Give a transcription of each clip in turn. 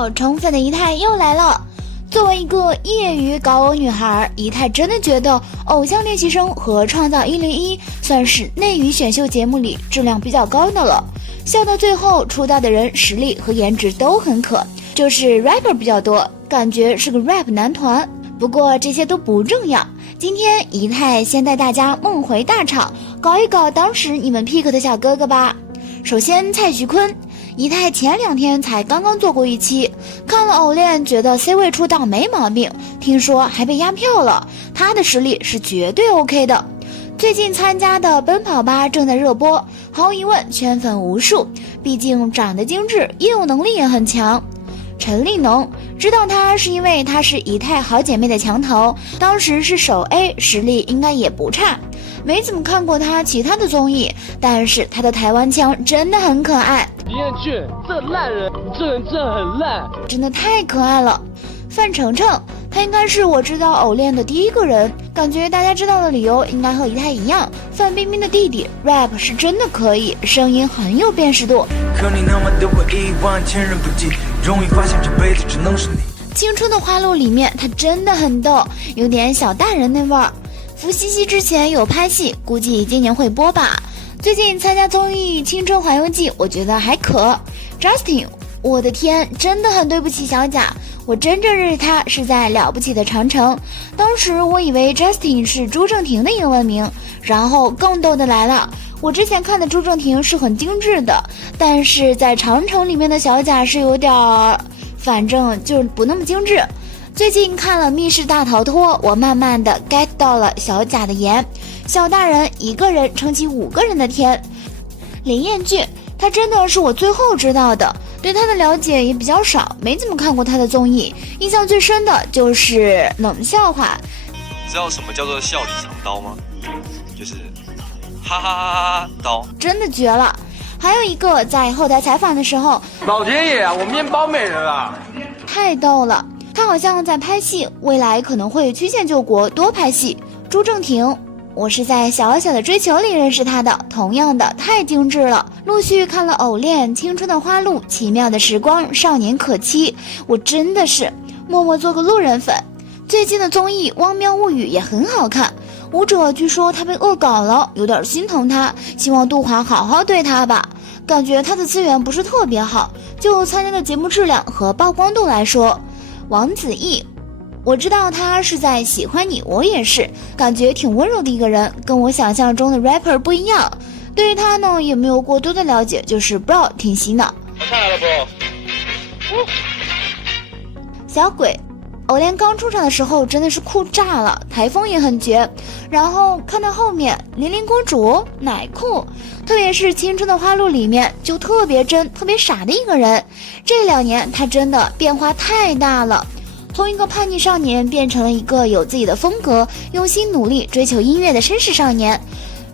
好，宠粉的仪态又来了。作为一个业余高偶女孩，仪态真的觉得《偶像练习生》和《创造101》算是内娱选秀节目里质量比较高的了。笑到最后，出道的人实力和颜值都很可，就是 rapper 比较多，感觉是个 rap 男团。不过这些都不重要，今天仪态先带大家梦回大厂，搞一搞当时你们 pick 的小哥哥吧。首先蔡徐坤，仪态前2天才刚刚做过一期，看了偶练觉得 C 位出道没毛病，听说还被压票了，他的实力是绝对 OK 的。最近参加的奔跑吧正在热播，毫无疑问圈粉无数，毕竟长得精致，业务能力也很强。陈立农，知道她是因为她是仪态好姐妹的墙头，当时是首 A， 实力应该也不差。没怎么看过她其他的综艺，但是她的台湾腔真的很可爱。李彦俊，这烂人，你这人真的很烂，真的太可爱了。范丞丞，他应该是我知道偶练的第一个人，感觉大家知道的理由应该和仪态一样。范冰冰的弟弟 rap 是真的可以，声音很有辨识度。可你那么的会遗忘，前人不记，终于发现这辈子只能是你。青春的花路里面他真的很逗，有点小大人那味儿。福西西之前有拍戏，估计今年会播吧。最近参加综艺《青春环游记》，我觉得还可。Justin， 我的天，真的很对不起小贾，我真正认识他是在了不起的长城，当时我以为 Justin 是朱正廷的英文名，然后更逗的来了，我之前看的朱正廷是很精致的，但是在长城里面的小贾是有点反正就不那么精致。最近看了《密室大逃脱》，我慢慢的 get 到了小贾的颜，小大人一个人撑起5个人的天。林彦俊，他真的是我最后知道的，对他的了解也比较少，没怎么看过他的综艺，印象最深的就是冷笑话。你知道什么叫做笑里藏刀吗？就是哈哈哈哈刀，真的绝了。还有一个在后台采访的时候，老天爷啊，我面包没人了，太逗了，他好像在拍戏，未来可能会曲线救国，多拍戏。朱正廷，我是在小小的追求里认识他的，同样的太精致了。陆续看了偶练、青春的花路、奇妙的时光、少年可期，我真的是默默做个路人粉。最近的综艺《汪喵物语》也很好看，舞者据说他被恶搞了，有点心疼他，希望杜华好好对他吧。感觉他的资源不是特别好，就参加的节目质量和曝光度来说。王子异，我知道他是在喜欢你，我也是，感觉挺温柔的一个人，跟我想象中的 rapper 不一样。对于他呢，也没有过多的了解，就是 bro 挺洗脑。看来了 bro。小鬼，偶练刚出场的时候真的是酷炸了，台风也很绝，然后看到后面玲玲公主奶酷，特别是青春的花路里面就特别真特别傻的一个人。这2年他真的变化太大了，从一个叛逆少年变成了一个有自己的风格，用心努力追求音乐的绅士少年，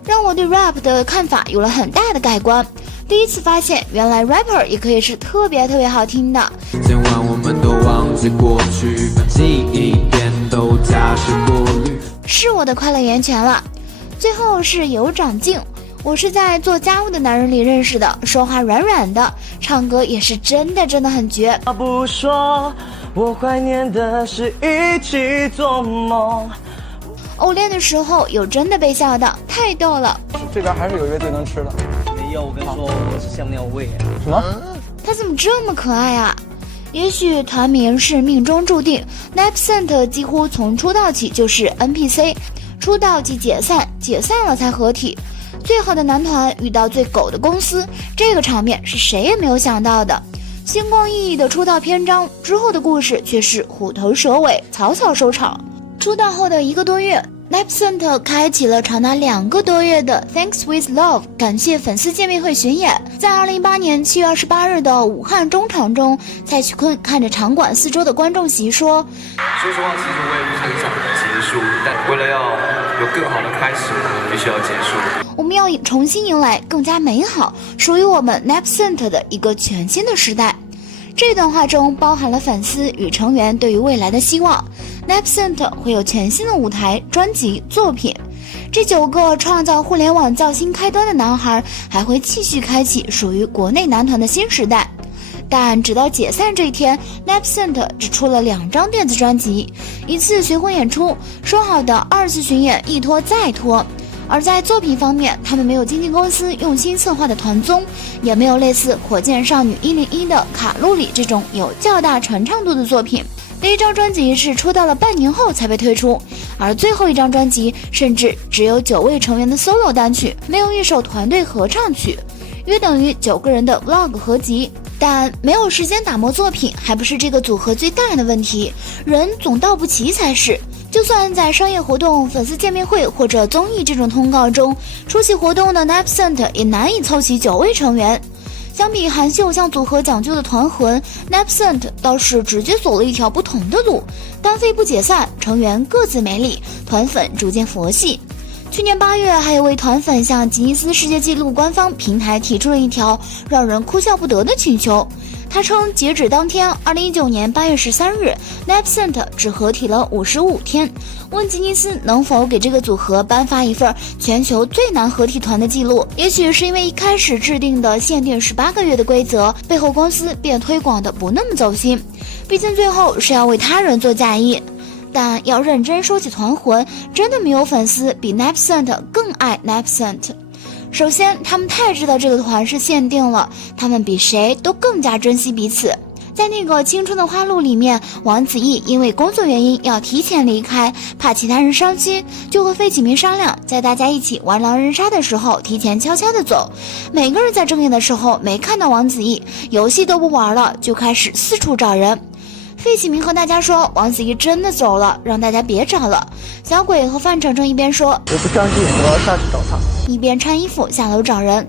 让我对 rap 的看法有了很大的改观。第一次发现原来 rapper 也可以是特别好听的。千万我们都忘记过去，把记忆点都加湿过滤，是我的快乐源泉了。最后是有长进，我是在做家务的男人里认识的，说话软软的，唱歌也是真的很绝。不说，我怀念的是一起做梦。偶练的时候有真的被笑的，太逗了。这边还是有乐队能吃的。没有，我跟你说，我是香料味。什么？他怎么这么可爱啊？也许团名是命中注定。Nepcent 几乎从出道起就是 NPC， 出道即解散，解散了才合体。最好的男团遇到最狗的公司，这个场面是谁也没有想到的。星光熠熠的出道篇章之后的故事却是虎头蛇尾，草草收场。出道后的1个多月，Nepcent 开启了长达2个多月的 Thanks with Love 感谢粉丝见面会巡演。在2018年7月28日的武汉中场中，蔡徐坤看着场馆4周的观众席说：“说实话，其实我也不是很想结束，但为了要有更好的开始，必须要结束。我们要重新迎来更加美好，属于我们 Nepcent 的一个全新的时代。”这段话中包含了粉丝与成员对于未来的希望。Nepcent 会有全新的舞台、专辑、作品。这9个创造互联网造星开端的男孩还会继续开启属于国内男团的新时代。但直到解散这一天 ，NEPSENT 只出了2张电子专辑，1次巡回演出，说好的2次巡演一拖再拖。而在作品方面，他们没有经纪公司用心策划的团综，也没有类似火箭少女101的卡路里这种有较大传唱度的作品。第1张专辑是出道了半年后才被推出，而最后1张专辑甚至只有9位成员的 solo 单曲，没有一首团队合唱曲，约等于9个人的 vlog 合集。但没有时间打磨作品还不是这个组合最大的问题，人总到不齐才是。就算在商业活动、粉丝见面会或者综艺这种通告中，出席活动的 NEPSENT 也难以凑齐9位成员。相比韩系偶像组合讲究的团魂， NEPSENT 倒是直接走了一条不同的路，单飞不解散，成员各自美丽，团粉逐渐佛系。去年8月，还有位团粉向吉尼斯世界纪录官方平台提出了一条让人哭笑不得的请求。他称，截止当天2019年8月13日 NEPSENT 只合体了55天，问吉尼斯能否给这个组合颁发一份全球最难合体团的记录。也许是因为一开始制定的限定18个月的规则，背后公司便推广的不那么走心，毕竟最后是要为他人做嫁衣。但要认真说起团魂，真的没有粉丝比 NEPSENT 更爱 NEPSENT。首先，他们太知道这个团是限定了，他们比谁都更加珍惜彼此。在那个青春的花路里面，王子异因为工作原因要提前离开，怕其他人伤心，就和费启鸣商量，在大家一起玩狼人杀的时候提前悄悄的走。每个人在睁眼的时候没看到王子异，游戏都不玩了，就开始四处找人。费启鸣和大家说王子异真的走了，让大家别找了。小鬼和范丞丞一边说我不相信，我要下去找他，一边穿衣服下楼找人。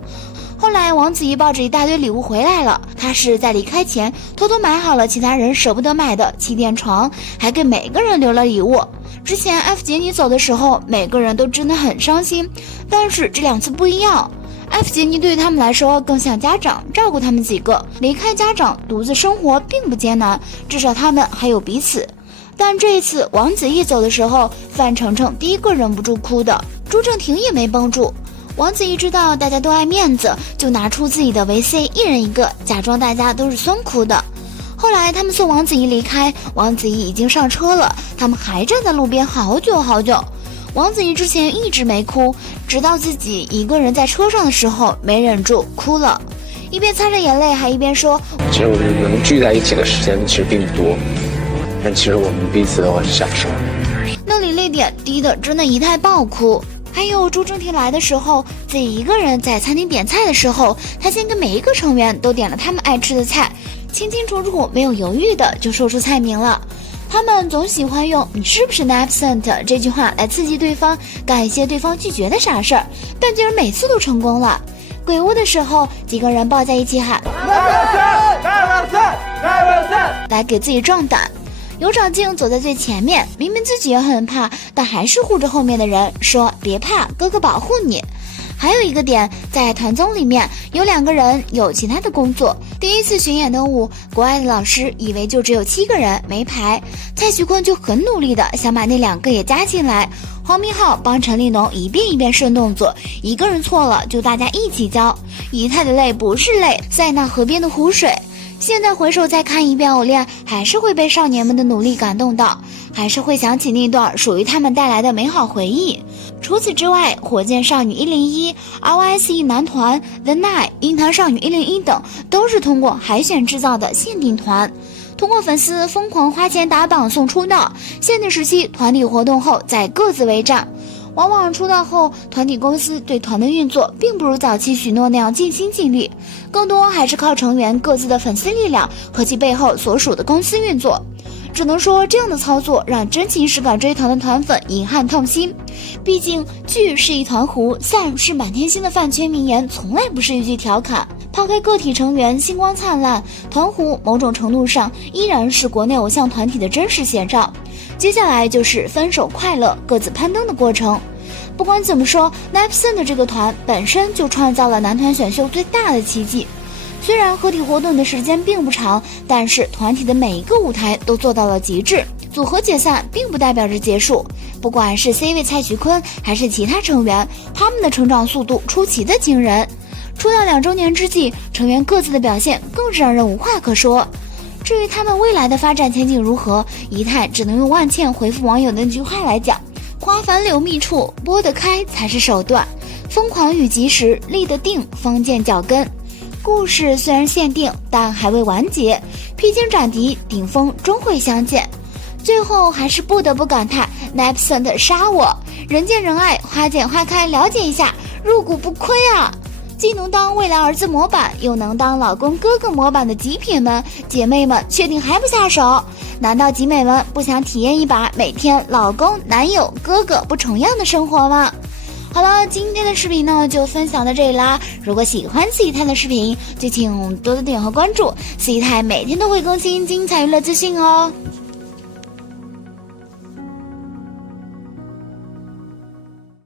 后来王子异抱着一大堆礼物回来了，他是在离开前偷偷买好了其他人舍不得买的气垫床，还给每个人留了礼物。之前 F 杰尼走的时候，每个人都真的很伤心，但是这2次不一样。F 杰尼对他们来说更像家长，照顾他们几个，离开家长独自生活并不艰难，至少他们还有彼此。但这一次王子异走的时候，范丞丞第一个忍不住哭的，朱正廷也没绷住。王子异知道大家都爱面子，就拿出自己的维 C， 一人一个，假装大家都是酸哭的。后来他们送王子异离开，王子异已经上车了，他们还站在路边好久好久。王子异之前一直没哭，直到自己一个人在车上的时候没忍住哭了，一边擦着眼泪还一边说，其实我们能聚在一起的时间其实并不多，但其实我们彼此都很享受。那里泪点低的真的一太爆哭。还有朱正廷来的时候，自己一个人在餐厅点菜的时候，他先跟每一个成员都点了他们爱吃的菜，清清楚楚没有犹豫的就说出菜名了。他们总喜欢用你是不是 NEPSENT 这句话来刺激对方，干一些对方拒绝的傻事儿，但竟然每次都成功了。鬼屋的时候，几个人抱在一起喊 NEPSENT 来给自己壮胆。尤长靖走在最前面，明明自己也很怕，但还是护着后面的人，说别怕，哥哥保护你。还有一个点，在团综里面有2个人有其他的工作。第1次巡演的舞，国外的老师以为就只有7个人没排，蔡徐坤就很努力的想把那2个也加进来。黄明昊帮陈立农一遍一遍顺动作，一个人错了就大家一起教。姨太的泪不是泪，塞纳河边的湖水。现在回首再看一遍《偶恋》，还是会被少年们的努力感动到，还是会想起那段属于他们带来的美好回忆。除此之外，火箭少女101、RYSE 男团、The Nine、樱桃少女101等都是通过海选制造的限定团，通过粉丝疯狂花钱打榜送出道，限定时期团体活动后再各自为战。往往出道后，团体公司对团的运作并不如早期许诺那样尽心尽力，更多还是靠成员各自的粉丝力量和其背后所属的公司运作。只能说这样的操作让真情实感追团的团粉遗憾痛心。毕竟聚是一团糊，散是满天星的饭圈名言从来不是一句调侃。抛开个体成员星光灿烂，团糊某种程度上依然是国内偶像团体的真实写照。接下来就是分手快乐，各自攀登的过程。不管怎么说， NEPSENT 这个团本身就创造了男团选秀最大的奇迹。虽然合体活动的时间并不长，但是团体的每一个舞台都做到了极致。组合解散并不代表着结束，不管是 C 位蔡徐坤还是其他成员，他们的成长速度出奇的惊人。出道2周年之际，成员各自的表现更是让人无话可说。至于他们未来的发展前景如何，仪态只能用万茜回复网友的那句话来讲：花繁柳密处，拨得开才是手段，疯狂与及时，立得定方见脚跟。故事虽然限定，但还未完结，披荆斩棘，顶峰终会相见。最后还是不得不感叹 Nepson 杀我，人见人爱，花见花开，了解一下，入股不亏啊！既能当未来儿子模板，又能当老公哥哥模板的极品们姐妹们，确定还不下手？难道集美们不想体验一把每天老公、男友、哥哥不重样的生活吗？好了，今天的视频呢就分享到这里啦。如果喜欢四姨太的视频，就请多多点和关注，四姨太每天都会更新精彩娱乐资讯哦。